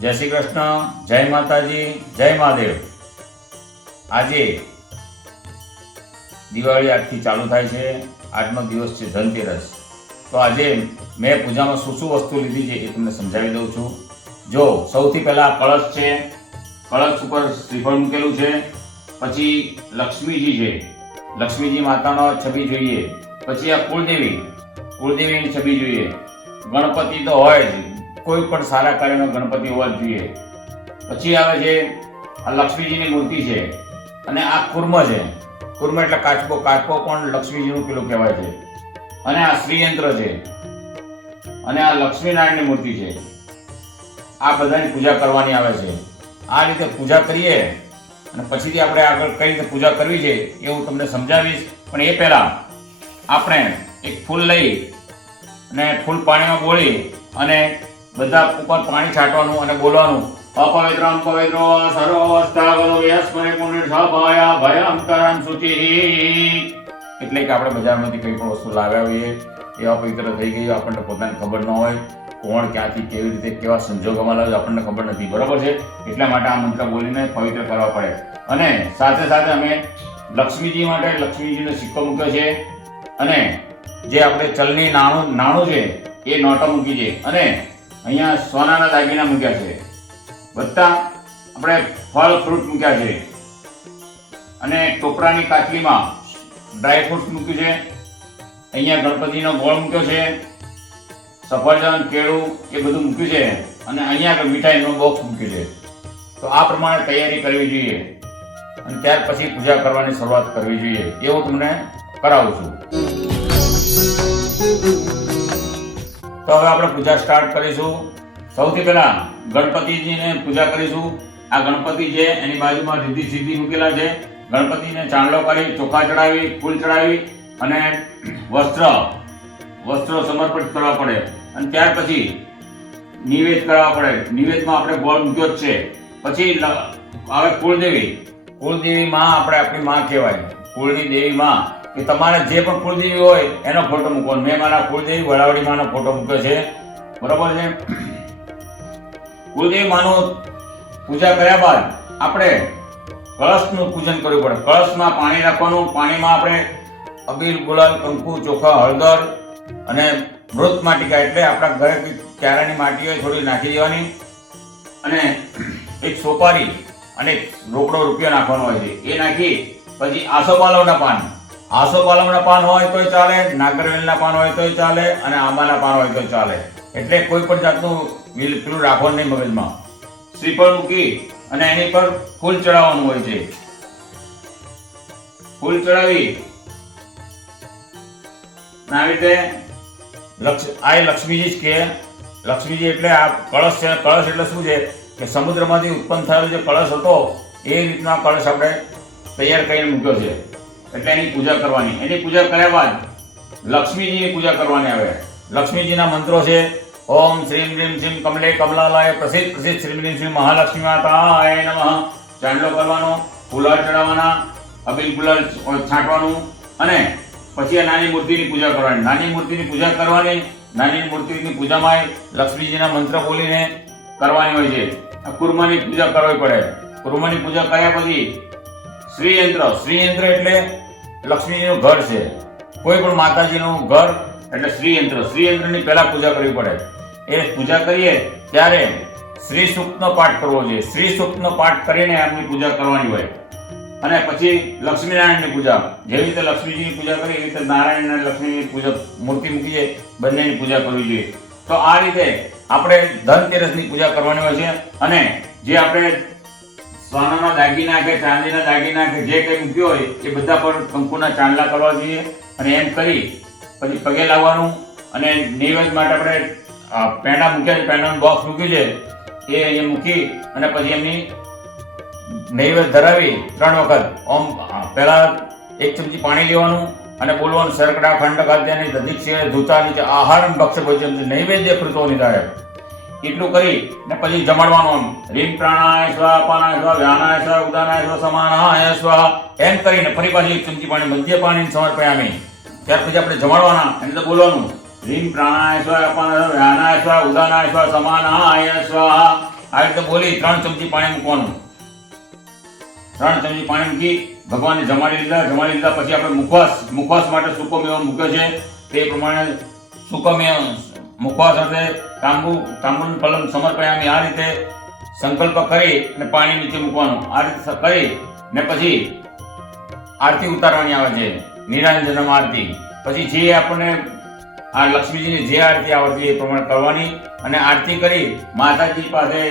જય શ્રી કૃષ્ણ, જય માતાજી, જય મહાદેવ. આજે દિવાળી આજથી ચાલુ થાય છે, આજનો દિવસ છે ધનતેરસ. તો આજે મેં પૂજામાં શું શું વસ્તુ લીધી છે એ તમને સમજાવી દઉં છું. જો સૌથી પહેલા કળશ છે, કળશ ઉપર શ્રીફળ મૂકેલું છે, પછી લક્ષ્મીજી છે. લક્ષ્મીજી માતાનો છબી જોઈએ, પછી આ કુળદેવી, કુળદેવીની છબી જોઈએ. ગણપતિ તો હોય જ કોઈ પણ સારા કાર્યનો ગણપતિ હોવા જોઈએ. પછી આવે છે, આ લક્ષ્મીજીની મૂર્તિ છે, અને આ કુર્મ છે. કુર્મ એટલે કાચકો કાચકો પણ લક્ષ્મીજીનું પેલું કહેવાય છે. અને આ શ્રીયંત્ર છે. અને આ લક્ષ્મીનારાયણની મૂર્તિ છે. આ બધાની પૂજા કરવાની આવે છે. આ રીતે પૂજા કરીએ, અને પછીથી આપણે આગળ કઈ રીતે પૂજા કરવી છે, એ હું તમને સમજાવીશ. પણ એ પહેલા આપણે એક ફૂલ લઈ અને ફૂલ પાણીમાં બોળી અને બધા ઉપર પાણી છાંટવાનું અને બોલવાનું. અપવિત્રમ પવિત્રો સર્વસ્થાગતો યસ્મય પુણ્ય સભાયા ભયમ સુચિ એટલે કે આપણે બજારમાંથી કંઈ પણ વસ્તુ લાવ્યા હોઈએ એ અપવિત્ર થઈ ગઈ આપણને પોતાને ખબર ન હોય કોણ ક્યાંથી કેવી રીતે કેવા સંજોગોમાં લાવ્યું આપણને ખબર નથી. બરોબર છે? એટલા માટે આ મંત્ર બોલીને પવિત્ર કરવા પડે. અને સાથે સાથે અમે લક્ષ્મીજી માટે લક્ષ્મીજીનો સિક્કો મૂક્યો છે. અને જે આપણે ચલની નાણું નાણું છે એ નોટો મૂકી છે. અને અહીંયા સોનાના દાગીના મૂક્યા છે. બધા આપણે ફળ ફ્રૂટ મૂક્યા છે. અને ટોપરાની કાટલીમાં ડ્રાય ફ્રૂટ મૂક્યું છે. અહીંયા ગણપતિનો ગોળ મૂક્યો છે. સફરજન, કેળું એ બધું મૂક્યું છે. અને અહીંયા આગળ મીઠાઈનો બોક્સ મૂક્યું છે. તો આ પ્રમાણે તૈયારી કરવી જોઈએ. અને ત્યાર પછી પૂજા કરવાની શરૂઆત કરવી જોઈએ. એવું તમને કરાવું છું. તો હવે આપણે પૂજા સ્ટાર્ટ કરીશું. સૌથી પહેલા ગણપતિજીને પૂજા કરીશું. આ ગણપતિ છે એની બાજુમાં સીધી સીધી મૂકેલા છે. ગણપતિને ચાંદલો કરી ચોખા ચડાવી, ફૂલ ચડાવી અને વસ્ત્ર, વસ્ત્રો સમર્પિત કરવા પડે. અને ત્યાર પછી નિવેદ કરવા પડે. નિવેદમાં આપણે ગોળ મૂક્યો જ છે. પછી હવે કુળદેવી કુળદેવી. માં આપણે આપણી માં કહેવાય. કુળની દેવી માં કે તમારે જે પણ કુળદેવી હોય, એનો ફોટો મૂકો મેં મારા કુળદેવી વડાવડી માનો ફોટો મૂક્યો છે. બરોબર છે? કુળદેવી માનું પૂજા કર્યા બાદ આપણે કળશનું પૂજન કરવું પડે. કળશમાં પાણી રાખવાનું પાણીમાં આપણે અબીલ, ગુલાલ, કંકુ, ચોખા, હળદર અને મૃત માટીકા એટલે આપણા ઘરે ક્યારાની માટી હોય થોડી નાખી દેવાની. અને એક સોપારી અને રોકડો રૂપિયો નાખવાનો હોય છે. એ નાખી પછી આસોપાલવના પાન આસોપાલવના પાન હોય તોય ચાલે, નાગરવેલના પાન હોય તોય ચાલે અને આંબાના પાન હોય તોય ચાલે. એટલે કોઈ પણ જાતનું વિલ પેલું રાખવાનું નહીં મગજમાં. શ્રીફળ મૂકી અને એની પર ફૂલ ચડાવવાનું હોય છે. ફૂલ ચડાવી. આવી રીતે લક્ષ આ લક્ષ્મીજી જ કે, લક્ષ્મીજી એટલે આ કળશ છે. કળશ એટલે શું છે? કે સમુદ્રમાંથી ઉત્પન્ન થયેલો જે કળશ હતો, એ રીતનો કળશ આપણે તૈયાર કરીને મૂક્યો છે. એટલે એની પૂજા કરવાની. એની પૂજા કર્યા બાદ લક્ષ્મીજીની પૂજા કરવાની આવે. લક્ષ્મીજીના મંત્રો છે, ઓમ શ્રીમ રીમ શ્રીમ કમલે કમલાલાય પ્રસિદ્ધ પ્રસિદ્ધ શ્રીમ રીમ શ્રીમ મહાલક્ષ્મી માતાય નમઃ. ચાંદલો કરવાનો, ફુલાર ચડાવવાના, અબીલ ગુલાલ છાંટવાનું અને પછી આ નાની મૂર્તિની પૂજા કરવાની. નાની મૂર્તિની પૂજા કરવાની, નાની મૂર્તિની પૂજામાં લક્ષ્મીજીના મંત્ર બોલીને કરવાની હોય છે. કુર્માની પૂજા કરવી પડે. કુર્માની પૂજા કર્યા પછી શ્રીયંત્ર. શ્રીયંત્ર એટલે લક્ષ્મીજીનું ઘર છે. કોઈ પણ માતાજીનું ઘર, એટલે શ્રીયંત્ર. શ્રીયંત્રની પહેલા પૂજા કરવી પડે. એ પૂજા કરીએ ત્યારે શ્રી સૂક્તનો પાઠ કરવો જોઈએ. શ્રી સૂક્તનો પાઠ કરીને એમની પૂજા કરવાની હોય. અને પછી લક્ષ્મીનારાયણની પૂજા. જેવી રીતે લક્ષ્મીજીની પૂજા કરી એવી રીતે નારાયણ અને લક્ષ્મીની પૂજા મૂર્તિ મૂકી બંનેની પૂજા કરવી જોઈએ. તો આ રીતે આપણે ધનતેરસની પૂજા કરવાની હોય છે. અને જે આપણે સોનાના દાગીના કે ચાંદીના દાગીના કે જે કંઈ મૂક્યો હોય, એ બધા પર કંકુના ચાંદલા કરવા જોઈએ. અને એમ કરી, પછી પગે લાવવાનું અને નૈવેદ્ય માટે આપણે પેંડા મૂક્યા છે, પેંડાનું બોક્સ મૂક્યું છે, એ અહીંયા મૂકી અને પછી એમની નૈવેદ્ય ધરાવી ત્રણ વખત. ઓમ પહેલાં એક ચમચી પાણી લેવાનું અને બોલવાનું, સરકડા ખંડ ખાદ્યની દધિક છે ધૂતા, નીચે આહાર ભક્ષ ભોજન નૈવેદ્ય કૃતો નિધાય એટલું કરી ને પછી જમાડવાનું રીમ પ્રાણાય સ્વા અપાનાય સ્વા વ્યાનાય સ્વા, ઉદાનાય સ્વા, સમાનાય સ્વા. એમ કરીને ફરી પાછી ચમચી પાણી, મધ્ય પાણી સમર્પયામી ત્યાર પછી આપણે જમાડવાના એને તો બોલવાનું. રીમ પ્રાણાય સ્વા અપાનાય સ્વા વ્યાનાય સ્વા, ઉદાનાય સ્વા, સમાનાય સ્વા. આ રીતે બોલી ત્રણ ચમચી પાણી મૂકવાનું. ત્રણ ચમચી પાણી મૂકી ભગવાનને જમાડી લીધા. જમાડી લીધા પછી આપણે મુખવાસ મુખવાસ માટે સૂકો મેવો મૂક્યો છે. તે પ્રમાણે સૂકો મેવો મુખવાસ સાથે તાંબુ, તાંબુનું ફલમ સમર્પયામી આ રીતે સંકલ્પ કરી અને પાણી નીચે મૂકવાનું. આ રીતે કરી ને પછી આરતી ઉતારવાની આવે છે. નિરાંજનમ આરતી. પછી જે આપણને આ લક્ષ્મીજીની જે આરતી આવડતી એ પ્રમાણે કરવાની અને આરતી કરી માતાજી પાસે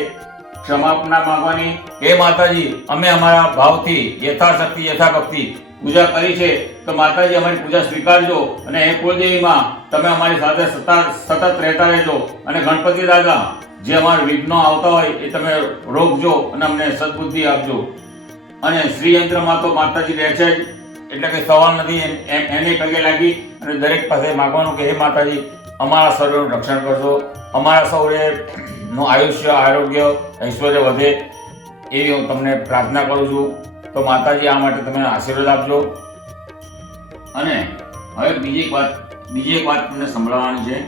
ક્ષમાપના માંગવાની. હે માતાજી, અમે અમારા ભાવથી યથાશક્તિ, યથાભક્તિ પૂજા કરી છે. તો માતાજી, અમારી પૂજા સ્વીકારજો અને હે કુળદેવીમાં, તમે અમારી સાથે સતત રહેતા રહેજો. અને ગણપતિ દાદા, જે અમારા વિઘ્નો આવતા હોય એ તમે રોકજો અને અમને સદબુદ્ધિ આપજો. અને શ્રીયંત્રમાં તો માતાજી રહે છે જ, એટલે કે સવાલ નથી એને પગે લાગી અને દરેક પાસે માગવાનું કે, હે માતાજી, અમારા શરીરનું રક્ષણ કરશો. અમારા સૌએ નું આયુષ્ય, આરોગ્ય, ઐશ્વર્ય વધે એવી હું તમને પ્રાર્થના કરું છું. તો માતાજી, આ માટે તમે આશીર્વાદ આપજો. અને હવે બીજી એક વાત, બીજી એક વાત તમને સંભળાવવાની છે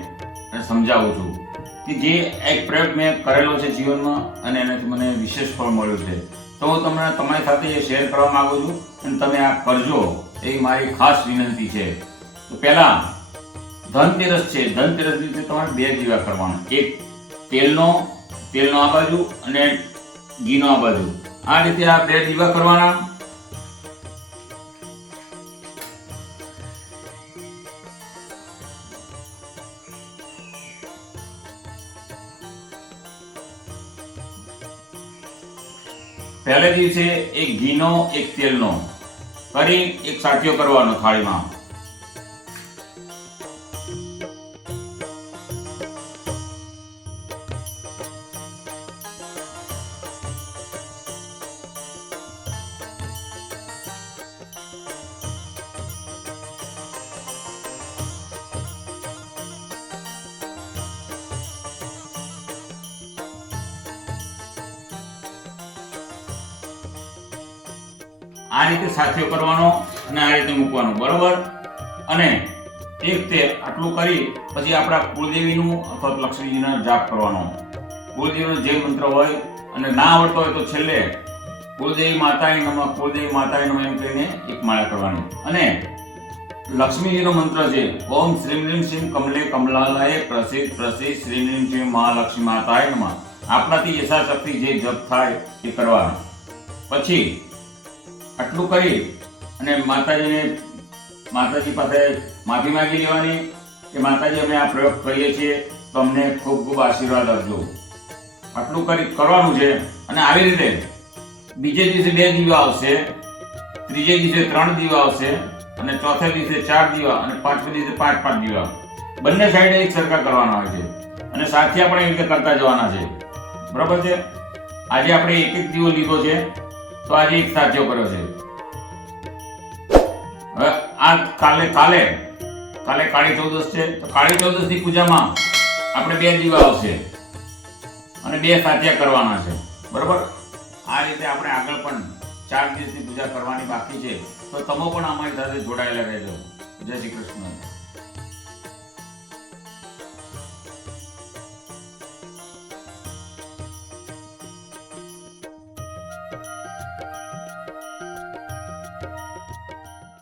અને સમજાવું છું કે જે એક પ્રયોગ મેં કરેલો છે જીવનમાં અને એનાથી મને વિશેષ ફળ મળ્યું છે. તો હું તમને તમારી સાથે એ શેર કરવા માગું છું અને તમે આ કરજો એવી મારી ખાસ વિનંતી છે. તો પહેલાં ધનતેરસ છે. ધનતેરસ દિવસે તમારે બે દીવા કરવાના. એક તેલનો તેલનો આ બાજુ અને ઘીનો આ બાજુ. આ રીતે આ બે દીવા કરવાના. પહેલે દિવસે એક ઘીનો, એક તેલનો. કરી એક સાથીઓ કરવાનો થાળીમાં. આ રીતે સાથીઓ કરવાનો અને આ રીતે મૂકવાનું, બરોબર? અને એક તે આટલું કરી, પછી આપણા કુળદેવીનું અથવા લક્ષ્મીજીનો જાપ કરવાનો. કુળદેવીનો જે મંત્ર હોય અને ના આવડતો હોય તો છેલ્લે કુળદેવી માતાએ નમઃ, કુળદેવી માતાએ નમઃ એમ કહીને એક માળા કરવાની. અને લક્ષ્મીજીનો મંત્ર છે, ઓમ શ્રીમ રીમ શ્રીમ કમલે કમલાલય પ્રસિદ્ધ પ્રસિદ્ધ શ્રીમ રીમ શ્રીમ મહાલક્ષ્મી માતાએ નમઃ. આપણાથી યથાશક્તિ જે જપ થાય એ કરવાનો. પછી આટલું કરી અને માતાજીને, માતાજી પાસે માફી માગી લેવાની કે માતાજી, અમે આ પ્રયોગ કરીએ છીએ, તો અમને ખૂબ ખૂબ આશીર્વાદ આપજો. આટલું કરી કરવાનું છે અને આવી રીતે બીજે દિવસે બે દીવા આવશે, ત્રીજે દિવસે ત્રણ દીવા આવશે અને ચોથે દિવસે ચાર દીવા અને પાંચમે દિવસે પાંચ પાંચ દીવા. બંને સાઈડે એક સરખા કરવાના હોય છે અને સાથે આપણે એ રીતે કરતા જવાના છે. બરાબર છે? આજે આપણે એક એક દીવો લીધો છે. તો આજે એક સાચો કર્યો છે. આ કાલે કાલે કાલે કાળી ચૌદશ છે. તો કાળી ચૌદસની પૂજામાં આપણે બે દીવા આવશે અને બે સાથિયા કરવાના છે. બરોબર? આ રીતે આપણે આગળ પણ ચાર દિવસની પૂજા કરવાની બાકી છે. તો તમે પણ અમારી સાથે જોડાયેલા રહેજો. જય શ્રી કૃષ્ણ.